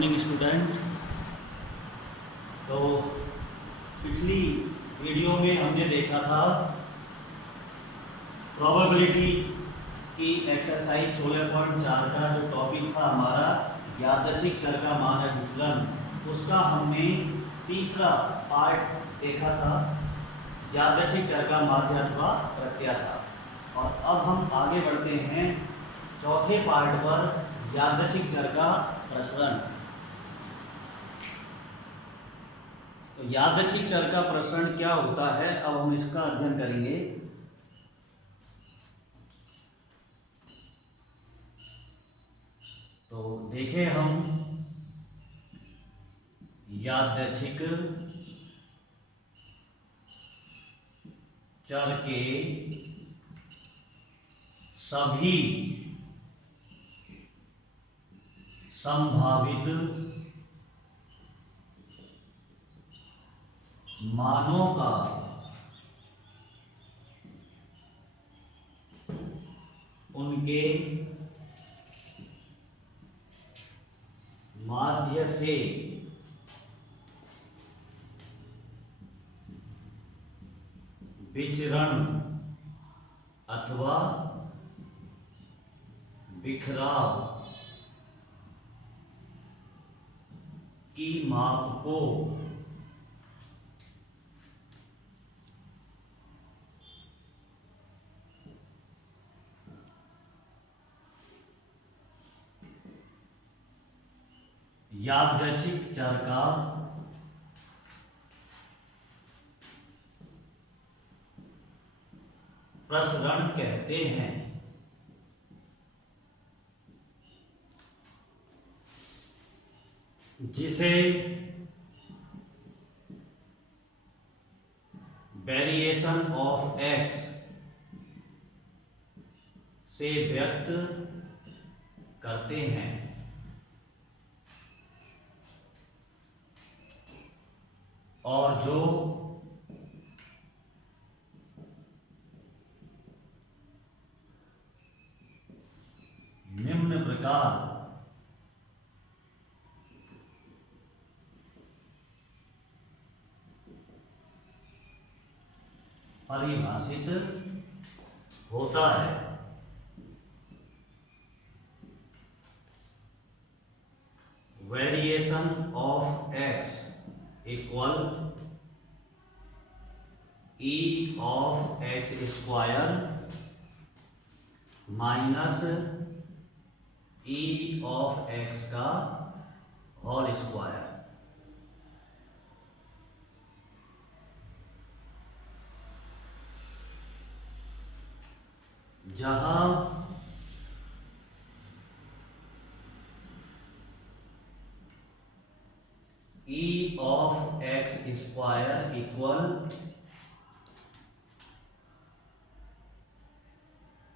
Morning student. तो पिछली video में हमने देखा था प्रोबेबिलिटी की एक्सरसाइज 16.4 का जो टॉपिक था हमारा यादृच्छिक चर का मानक विचलन, उसका हमने तीसरा पार्ट देखा था यादृच्छिक चर का माध्य अथवा प्रत्याशा। और अब हम आगे बढ़ते हैं चौथे पार्ट पर, यादृच्छिक चर का प्रसरण। तो यादृच्छिक चर का प्रसरण क्या होता है, अब हम इसका अध्ययन करेंगे। तो देखें हम यादृच्छिक चर के सभी संभावित मानों का उनके माध्य से विचरण अथवा बिखराव की माप को यादृच्छिक चर का प्रसरण कहते हैं। जिसे वेरिएशन ऑफ एक्स से व्यक्त करते हैं। और जो निम्न प्रकार परिभाषित होता है। Variation of x equal e of x square minus e of x का होल स्क्वायर। जहां e of x square equal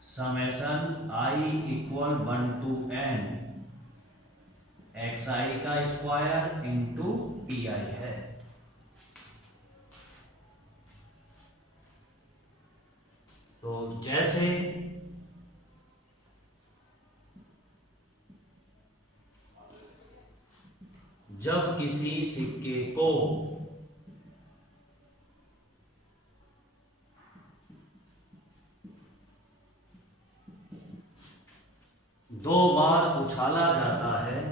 summation i equal 1 to n x i का स्क्वायर इंटू पी आई है। तो जैसे जब किसी सिक्के को दो बार उछाला जाता है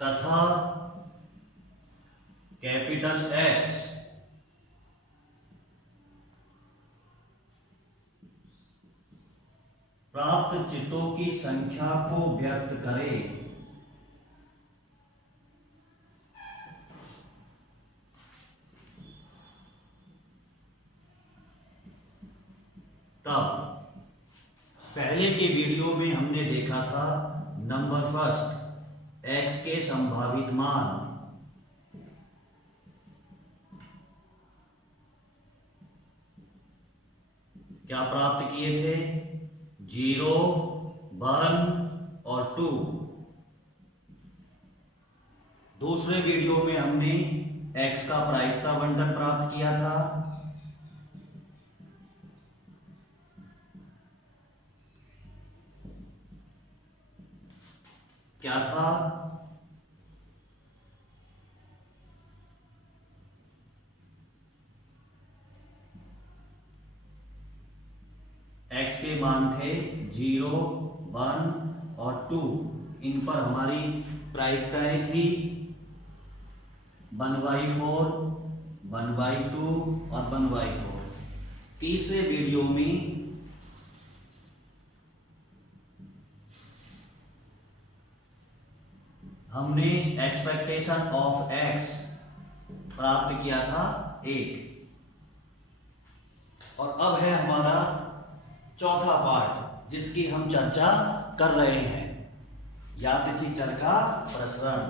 तथा कैपिटल एक्स प्राप्त चित्तों की संख्या को व्यक्त करे, तब पहले के वीडियो में हमने देखा था नंबर फर्स्ट x के संभावित मान। क्या प्राप्त किए थे? 0, 1 और 2। दूसरे वीडियो में हमने x का प्रायिकता बंटन प्राप्त किया था। क्या था? x के मान थे 0, 1 और 2। इन पर हमारी प्रायिकताएं थी 1/4, 1/2 और 1/4। तीसरे वीडियो में हमने एक्सपेक्टेशन ऑफ x प्राप्त किया था 1। और अब है हमारा चौथा पार्ट जिसकी हम चर्चा कर रहे हैं, यादृच्छिक चर का प्रसरण।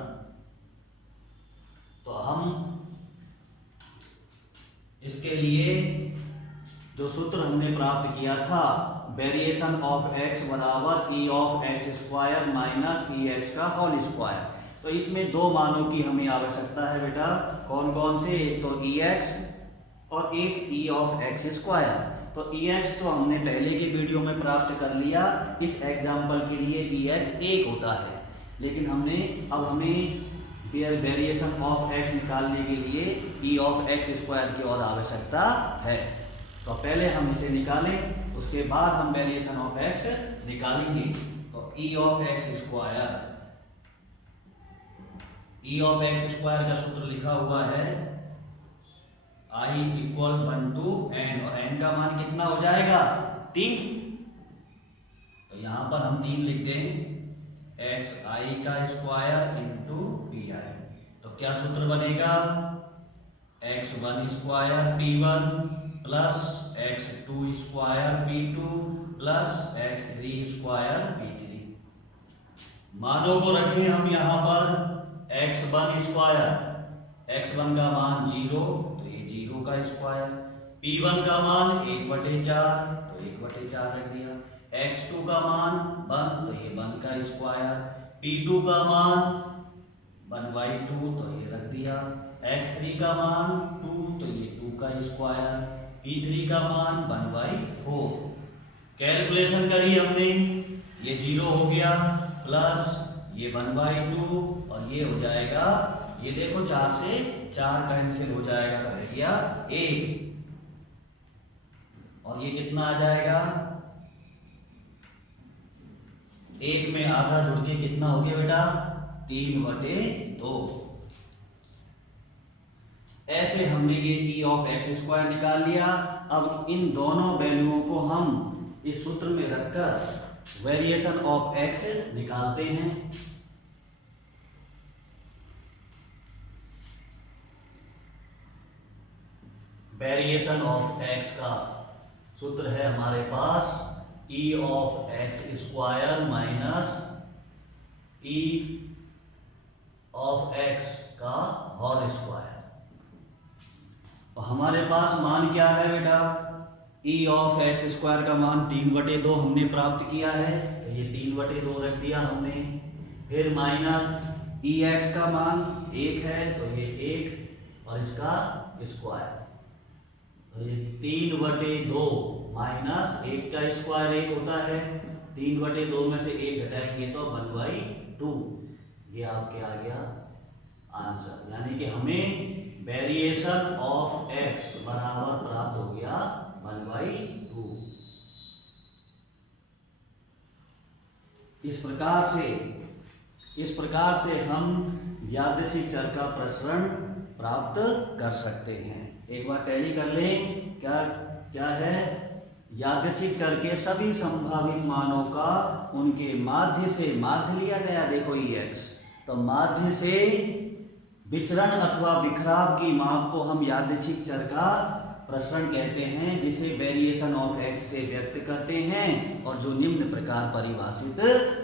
तो हम इसके लिए जो सूत्र हमने प्राप्त किया था, वेरिएशन ऑफ x बराबर e of x square minus E x का होल स्क्वायर। तो इसमें दो मानों की हमें आवश्यकता है बेटा। कौन कौन से? एक तो ई एक्स और एक ई ऑफ एक्स स्क्वायर। तो ई एक्स तो हमने पहले के वीडियो में प्राप्त कर लिया। इस एग्जाम्पल के लिए ई एक्स 1 होता है, लेकिन अब हमें वेरिएशन ऑफ x निकालने के लिए e ऑफ एक्स स्क्वायर की और आवश्यकता है। तो पहले हम इसे निकालें, उसके बाद हम वेरिएशन ऑफ x निकालेंगे। तो e ऑफ एक्स स्क्वायर का सूत्र लिखा हुआ है i इक्वल 1 to n, और n का मान कितना हो जाएगा? 3। तो यहां पर हम 3 लिख दें, xi का स्क्वायर इंटू पी आई। तो क्या सूत्र बनेगा? x1 square p1 plus x2 square p2 plus x3 square p3। मानों को रखें हम यहाँ पर x1 स्क्वायर, x1 का मान 0 तो ये 0 का स्क्वायर, p1 का मान 1/4 तो 1/4 रख दिया, x2 का मान 1 तो ये 1 का स्क्वायर, p2 का मान 1/2 तो ये रख दिया, x3 का मान 2 तो ये 2 का स्क्वायर, p3 का मान 1/4। कैलकुलेशन करी हमने, ये 0 हो गया प्लस ये 1/2 और ये हो जाएगा, ये देखो 4 से 4 कैंसिल हो जाएगा तो रह गया 1, और ये कितना आ जाएगा? 1 में आधा जुड़ के कितना हो गया बेटा? 3/2। ऐसे हमने ये e ऑफ एक्स स्क्वायर निकाल लिया। अब इन दोनों वैल्यूओं को हम इस सूत्र में रखकर वेरिएशन ऑफ x निकालते हैं। वेरिएशन ऑफ x का सूत्र है हमारे पास e of x square minus e of x का होल स्क्वायर। हमारे पास मान क्या है बेटा? e ऑफ एक्स स्क्वायर का मान 3/2 हमने प्राप्त किया है, तो ये 3/2 रख दिया हमने। फिर माइनस ई एक्स का मान 1 है तो ये 1 और इसका स्क्वायर, तो ये 3/2 माइनस 1 का स्क्वायर 1 होता है, 3/2 में से 1 घटाएंगे तो 1/2। ये आपके आ गया आंसर, यानी कि हमें वेरिएशन ऑफ x बराबर प्राप्त हो गया 1/2। इस प्रकार से हम यादृच्छिक चर का प्रसरण प्राप्त कर सकते हैं। एक बार टैली कर लें, क्या है? यादृच्छिक चर के सभी संभावित मानों का उनके माध्य से, माध्य लिया गया देखो ex, तो माध्य से विचरण अथवा बिखराव की माप को हम यादृच्छिक चर का प्रसरण कहते हैं, जिसे वेरिएशन ऑफ x से व्यक्त करते हैं और जो निम्न प्रकार परिभाषित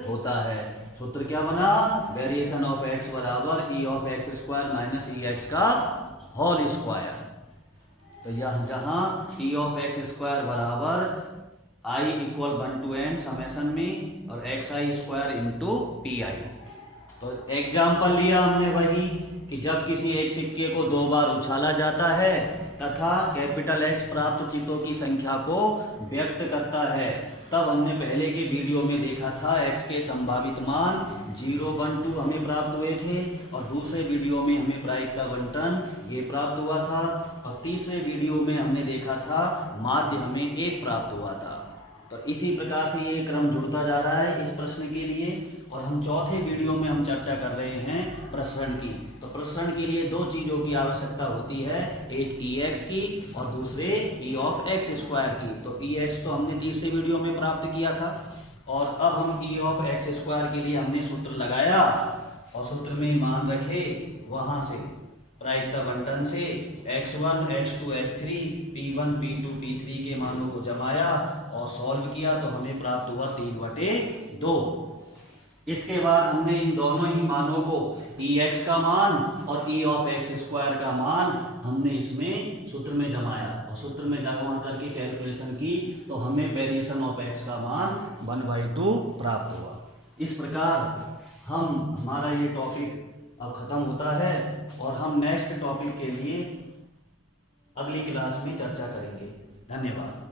होता है। सूत्र क्या बना? वेरिएशन ऑफ x बराबर e of x square minus E x का होल स्क्वायर। तो यह जहां e ऑफ एक्स स्क्वायर बराबर i equal 1 to n summation में और xi square into P I. तो एग्जाम्पल लिया हमने वही कि जब किसी एक सिक्के को 2 बार उछाला जाता है तथा कैपिटल X प्राप्त चितों की संख्या को व्यक्त करता है, तब हमने पहले के वीडियो में देखा था X के संभावित मान 0, 1, 2 हमें प्राप्त हुए थे, और दूसरे वीडियो में हमें प्रायिकता बंटन ये प्राप्त हुआ था, और तीसरे वीडियो में हमने देखा था माध्य हमें 1 प्राप्त हुआ था। तो इसी प्रकार से ये क्रम जुड़ता जा रहा है इस प्रश्न के लिए, और हम चौथे वीडियो में हम चर्चा कर रहे हैं प्रसरण की। तो प्रसरण के लिए 2 चीज़ों की आवश्यकता होती है, एक Ex की और दूसरे E(x²) की। तो Ex तो हमने तीसरे वीडियो में प्राप्त किया था, और अब हम E(x²) के लिए हमने सूत्र लगाया और सूत्र में मान रखे, वहाँ से प्रायिकता बंटन से x1, x2, x3, p1, p2, p3 के मानों को जमाया और सॉल्व किया, तो हमें प्राप्त हुआ 3/2। इसके बाद हमने इन दोनों ही मानों को Ex का मान और E(x²) का मान हमने इसमें सूत्र में जमाया, और सूत्र में जमा करके कैलकुलेशन की, तो हमें वेरिएशन ऑफ x का मान 1/2 प्राप्त हुआ। इस प्रकार हमारा ये टॉपिक अब खत्म होता है, और हम नेक्स्ट टॉपिक के लिए अगली क्लास में चर्चा करेंगे। धन्यवाद।